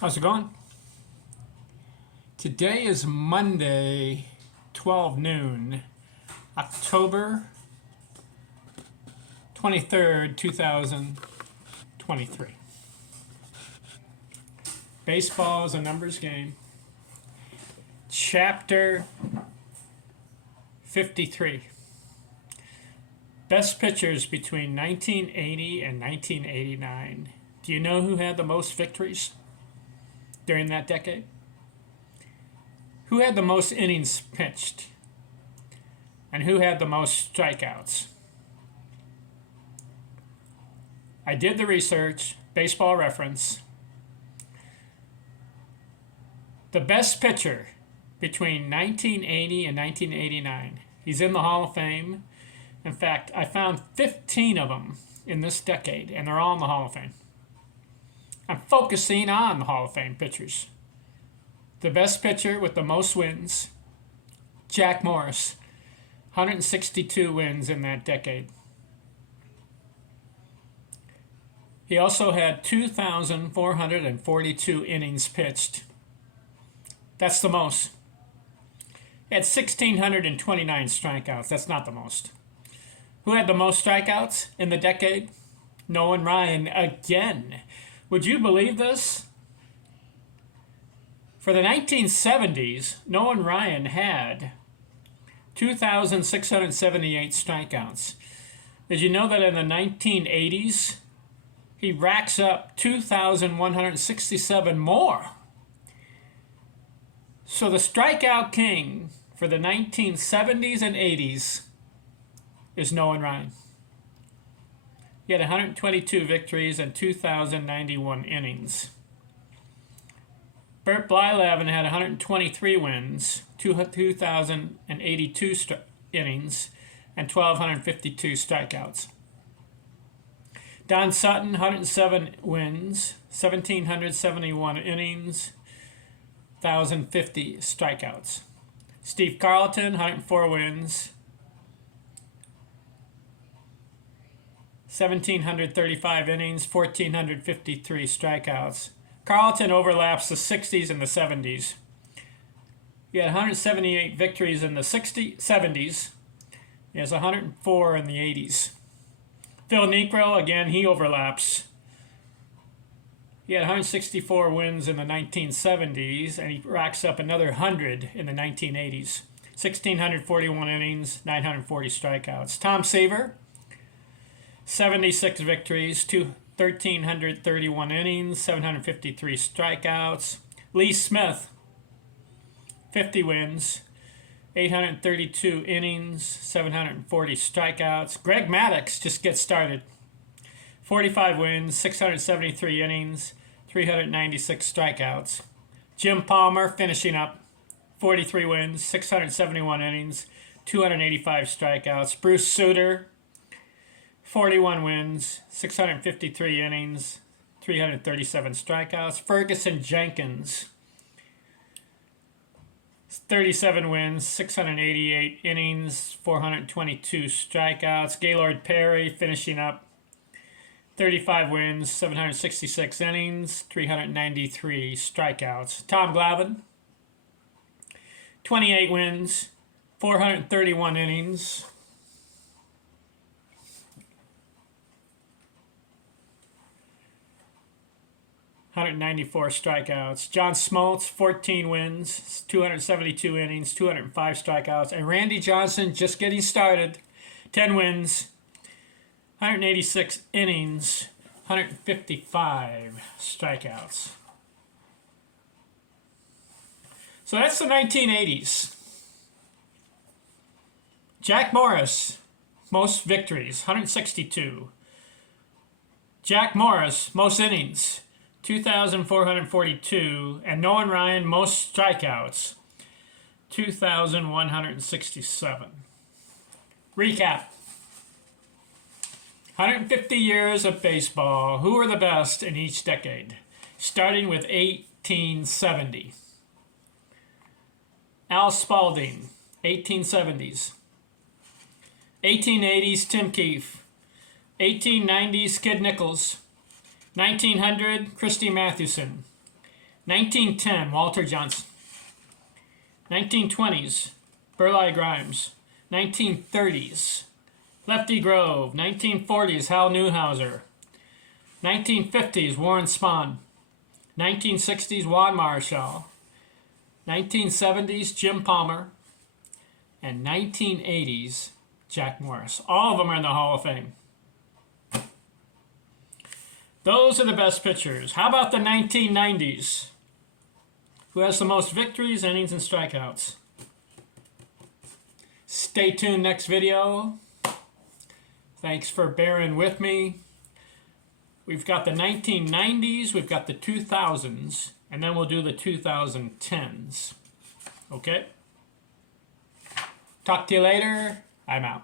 How's it going? Today is Monday, 12 noon, October 23rd, 2023. Baseball is a numbers game. Chapter 53. Best pitchers between 1980 and 1989. Do you know who had the most victories during that decade? Who had the most innings pitched? And who had the most strikeouts? I did the research, Baseball Reference. The best pitcher between 1980 and 1989. He's in the Hall of Fame. In fact, I found 15 of them in this decade, and they're all in the Hall of Fame. I'm focusing on the Hall of Fame pitchers. The best pitcher with the most wins, Jack Morris, 162 wins in that decade. He also had 2,442 innings pitched. That's the most. He had 1,629 strikeouts. That's not the most. Who had the most strikeouts in the decade? Nolan Ryan again. Would you believe this? For the 1970s, Nolan Ryan had 2,678 strikeouts. Did you know that in the 1980s, he racks up 2,167 more? So the strikeout king for the 1970s and 80s is Nolan Ryan. He had 122 victories and 2,091 innings. Bert Blyleven had 123 wins, 2,082 innings, and 1,252 strikeouts. Don Sutton, 107 wins, 1,771 innings, 1,050 strikeouts. Steve Carlton, 104 wins, 1,735 innings, 1,453 strikeouts. Carlton overlaps the 60s and the 70s. He had 178 victories in the 70s. He has 104 in the 80s. Phil Niekro, again, he overlaps. He had 164 wins in the 1970s, and he racks up another 100 in the 1980s. 1,641 innings, 940 strikeouts. Tom Seaver, 76 victories, 1,331 innings, 753 strikeouts. Lee Smith, 50 wins, 832 innings, 740 strikeouts. Greg Maddux just gets started. 45 wins, 673 innings, 396 strikeouts. Jim Palmer finishing up. 43 wins, 671 innings, 285 strikeouts. Bruce Sutter, 41 wins, 653 innings, 337 strikeouts. Ferguson Jenkins, 37 wins, 688 innings, 422 strikeouts. Gaylord Perry finishing up. 35 wins, 766 innings, 393 strikeouts. Tom Glavine, 28 wins, 431 innings, 194 strikeouts. John Smoltz, 14 wins, 272 innings, 205 strikeouts. And Randy Johnson, just getting started, 10 wins, 186 innings, 155 strikeouts. So that's the 1980s. Jack Morris, most victories, 162. Jack Morris, most innings, 2,442, and Nolan Ryan, most strikeouts, 2,167. Recap. 150 years of baseball. Who are the best in each decade? Starting with 1870. Al Spalding, 1870s. 1880s, Tim Keefe. 1890s, Kid Nichols. 1900, Christy Mathewson. 1910, Walter Johnson. 1920s, Burleigh Grimes. 1930s, Lefty Grove. 1940s, Hal Newhouser. 1950s, Warren Spahn. 1960s, Juan Marichal. 1970s, Jim Palmer. And 1980s, Jack Morris. All of them are in the Hall of Fame. Those are the best pitchers. How about the 1990s? Who has the most victories, innings, and strikeouts? Stay tuned next video. Thanks for bearing with me. We've got the 1990s, we've got the 2000s, and then we'll do the 2010s. Okay? Talk to you later. I'm out.